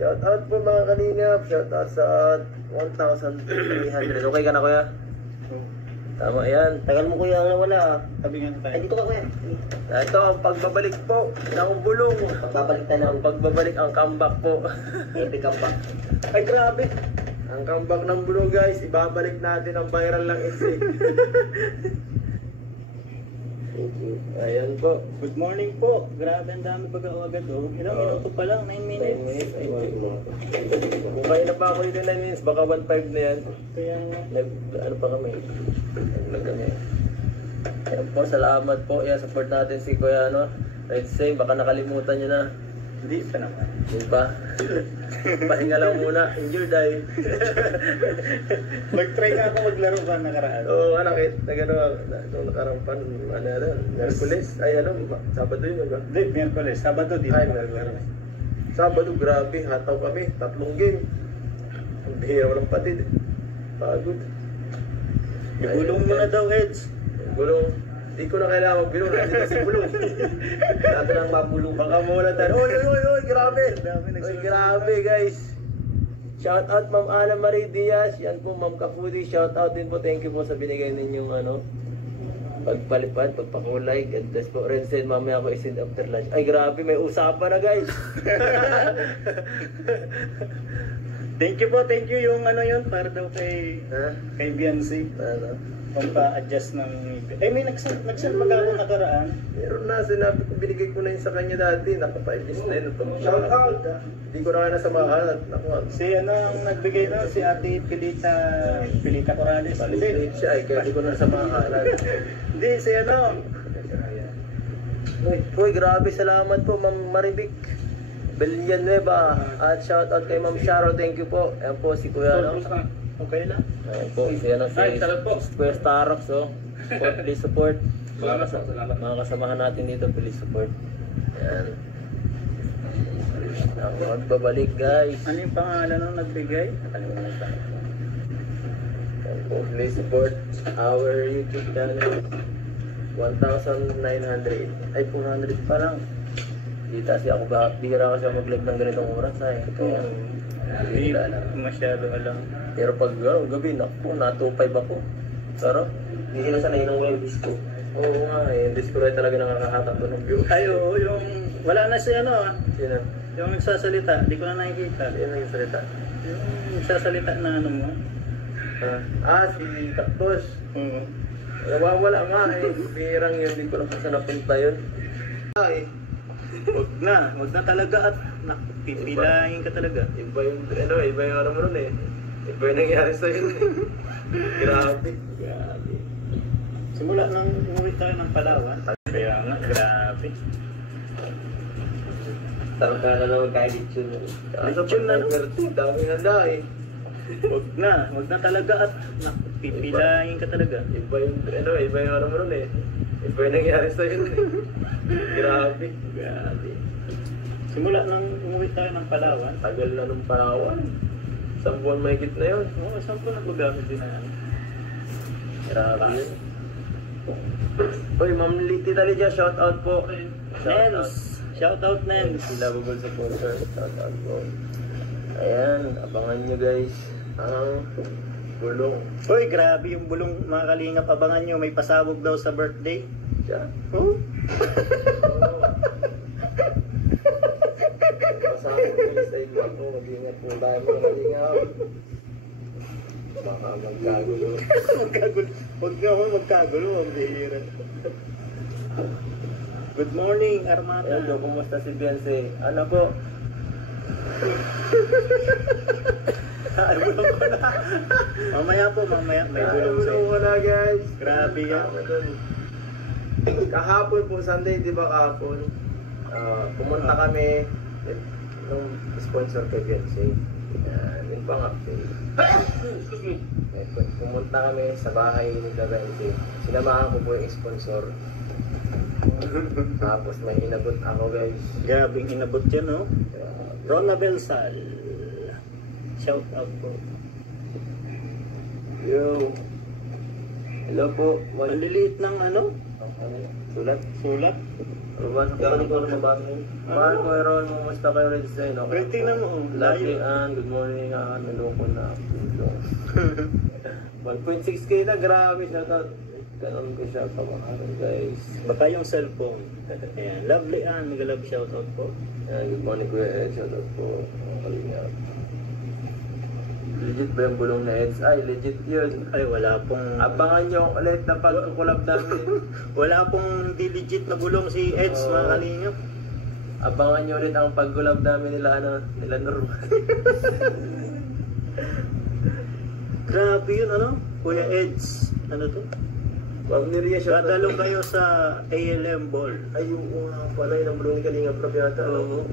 Shout out po mga kalingap. Shout out sa 1,300. Okay ka na kuya? Tama yan. Tagal mo kuya ang nawala. Sabi nga tayo. Ay dito ka kuya. Ito ang pagbabalik po ng bulong. Pagbabalik tayo ng pagbabalik ang comeback po. Epic comeback. Ay grabe. Ang comeback ng bulong guys. Ibabalik natin ang viral lang isi. Ayan po. Good morning po. Grabe ang dami baga agad oh. Ilang minuto pa lang, 9 minutes. Kung kayo na pa ako dito 9 minutes, baka 1.5 na yan. Kaya Ano pa kami? Nag kami. Ayan po, salamat po. Yan, support natin si Kuya Red Say, baka nakalimutan nyo na. hindi pa naman. Hindi pa. Pahinga lang muna. Enjoy dahil. Mag-try nga ako maglaro ka nakaraan. Oo, nagano nakarampan, Merkulis. Ay, Sabado yun, ba? Hindi, Miyerkules. Sabado dito. Ay, Merkulis. Sabado, grabe. Hataw kami. 3 game. Ang bihira, walang patid. Pagod. Igulong mo na daw, Eds. Gulong. Hindi ko na kailangan magbulong. Kasi kasi bulong. Natin ang mabulong. Baka muna tayo. Oy, grabe. Oy, grabe, guys. Shout out Ma'am Ana Marie Diaz. Yan po, Ma'am Kafudi. Shout out din po. Thank you po sa binigay ninyong pagpalipad, pagpakulay. God bless po. Red said, mamaya ako isin after lunch. Ay, grabe. May usapan na, guys. Thank you po, thank you yung yun para daw kay Beyonce. Pampa-adjust ng may nagsend magkano nakaraan? Meron na, sinabi ko, binigay ko na yun sa kanya dati. Nakapa-adjust na yun. Shout out! Hindi ko na kaya nasamahan. Si ang nagbigay na, si Ate Pilita Corrales. Balik siya, kaya hindi ko na nasamahan. Hindi, si Uy, grabe, salamat po, Ma'am Maribik Villanueva. At shout out kay Ma'am Sharo, thank you po. Ayan po si Kuya, Okay lang. Ayan po, si Kuya Starox, please support. Mga kasamahan natin dito, please support. Ayan. Magbabalik, guys. Ano yung pangalan nung nagbigay? Nakalimutan. Ayan po, please support our YouTube channel. 1,900. Ay, 400 pa lang. Di kasi ako bihira kasi ako mag-live ng ganitong oras na eh. Hindi masyado alam. Pero pag gabi, naku, na-2.5 ako. Pero, hindi sila sanay ng walang disco. Oo nga eh, yung disco rin talaga nakakahatak doon ng view. Ay, oo, yung wala na si Sino? yung nagsasalita, di ko na nakikita. Sino yung salita? Yung nagsasalita na mo. Si Cactus. Nawawala nga eh. Bihirang yun, hindi ko lang kasi napunta yun. Wag na talaga at pipilahin ka talaga. Iba yung ano mo nun eh. Iba yung nangyari sa'yo eh. Grabe. Simula nang umuwi tayo ng Palawan. Kaya nga, grabe. Targa na naman kahit lechon. Lechon na no? Dami handa eh. Wag na talaga at pipilahin ka talaga. Iba yung ano mo nun eh. Iba yung nangyari sa'yo eh. Grabe. Simula nang umuwi tayo ng Palawan. Tagal na ng Palawan. 1 buwan mahigit na yun. Oo, 1 buwan nagbagamit din na. Grabe yun. Uy, Ma'am Tita Lydia, shout out po. Nens! Shout out Nens! Sila Google supporter. Shout out po. Ayan, abangan nyo guys ang bulong. Uy, grabe yung bulong mga kalingap. Abangan nyo, may pasabog daw sa birthday. Siya? Pasabog guys sa inyo ako. Mag-ingat po tayo mga kalingap. Baka magkagulo. Huwag nga mo magkagulo. Ang bihira. Good morning, Armata. Ayan, kumusta si Beyonce? Ano po? Ay, bulong ko na. Mamaya may bulong sa'yo. Bulong ko na guys. Grabe yan. Kahapon po, Sunday, di ba kahapon? Pumunta kami nung sponsor kay Beyonce. Yun pang update. Pumunta kami sa bahay ni Beyonce. Sinamahan ko po yung sponsor. Tapos may inabot ako guys. Grabing inabot yan, no? Rona Belsal. Shout out po. Yo. Hello po. Maliliit ng Sulat? Sulat? Ruban, kaya ko na mabangon. Mahal ko, Aaron, kumusta kayo rin sa inyo? Pero tingnan mo, Lucky layo. Ann, good morning, naloko na. 1.6k na, grabe, shoutout. Ganon ko siya kamakaroon, guys. Baka yung cellphone. Ayan, lovely Ann, nag-love shoutout po. Yan, good morning, Kuya Ed, shoutout po. Kalingap. Legit ba yung bulong na Eds? Ay, legit yun. Ay, wala pong... Abangan nyo ulit na pagkukulab namin. Wala pong hindi legit na bulong si Eds, mga kalingap. Abangan nyo ulit ang pagkulab namin nila Norman. Grabe yun, ano? Kuya Eds, ano to? Magniria siya. Dadalo kayo sa ALM Ball. Ay, yung una pala yun ang bulong ni Kalinga Prof yata. Oo.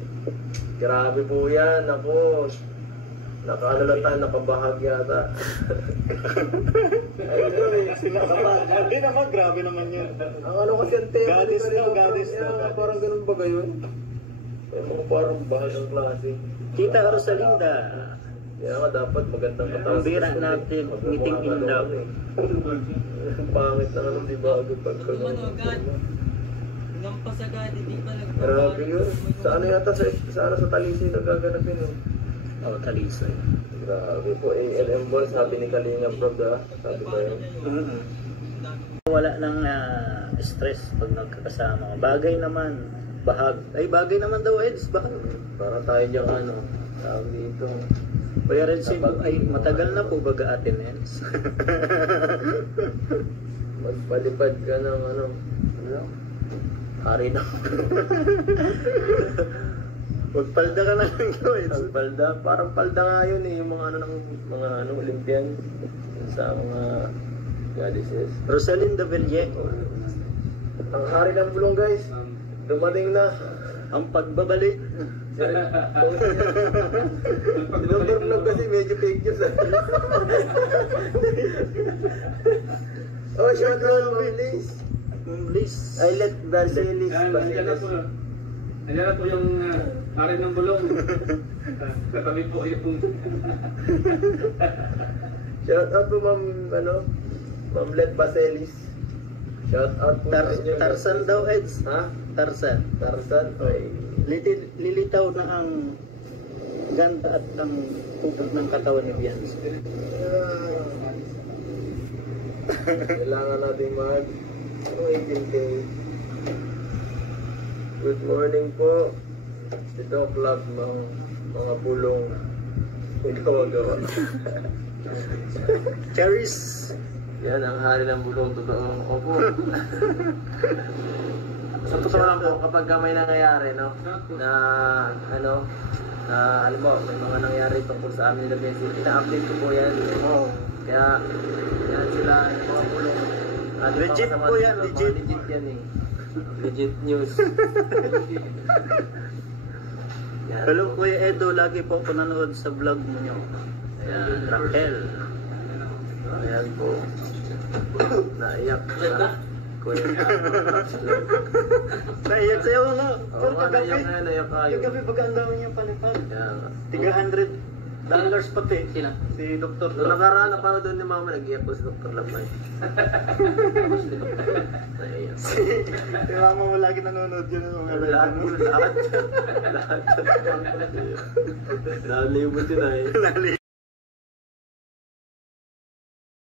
Grabe po yan, ako. Nakaano lang tayo, nakabahag yata. Ay, Sinakabahan. Hindi naman, grabe naman yun. ang ano kasi ang tema. Goddess ni Kalinga daw, goddess Prof, daw. yan, parang ganun ba gayon? May mga parang bahag ang klase. Kita Rosalinda. Kaya nga dapat magandang katawan. Ang bira natin, meeting in love. Ang pangit na naman, di ba? Agad pagkaroon. Nampas agad, hindi pa Grabe yun. Sa ano yata, sa Talisay nagaganap yun. Oh, Talisay. Grabe po, ALM Ball, sabi ni Kalinga Prof, sabi ba yun? Wala nang stress pag nagkakasama. Bagay naman, bahag. Ay, bagay naman daw, Eds. Bahag. Para tayo dyan ano, tawag dito. Kuya Renzi, ay matagal na po baga attendance. Magpalipad ka ng ano, hari na. Magpalda ka na lang Eds. Ang palda, parang palda nga yun eh, yung mga Olympian sa mga goddesses. Rosalinda Villeje. Ang hari ng bulong guys, dumating na. Ang pagbabalik. Number vlog kasi medyo fake news ah. Oh, shout out Liz. Liz. I let Basilis. Nandiyan na po yung hari ng bulong. Katabi po yung... Shout out po Ma'am Let Basilis. Shout out po sa inyo. Tarsan daw, Eds. Ha? Tarsan. Tarsan? Ay. Lilitaw na ang ganda at ang tubog ng katawan ni Bianca. Kailangan natin mag 18K. Good morning po. Ito club ng mga bulong gawa-gawa. Charis. Yan ang hari ng bulong, totoo. Opo. Sa totoo lang po, kapag may nangyayari, no, na alam mo, may mga nangyayari tungkol sa amin nila Benzi, ina-update ko po yan. Oh. Kaya, yan sila, yung mga bulong. Legit po yan, legit. Legit yan eh. Legit news. Yan. Hello Kuya Edo, lagi po ako nanood sa vlog niyo. Ayan, Raquel. Ayan po. Naiyak na. Kuya Naiyak sa'yo na. Oo nga, naiyak na, naiyak kayo. Kagabi baga ang dami niyang palipad. Kaya nga. Tiga $100 pati. Sino? Si Dr. Noong nakaraan, napanood doon ni Mama, nag-iyak ko si Dr. Lamay. Naiyak. Si Mama mo lagi nanonood yun. Lahat po, lahat. Lahat. Nalibot yun ay.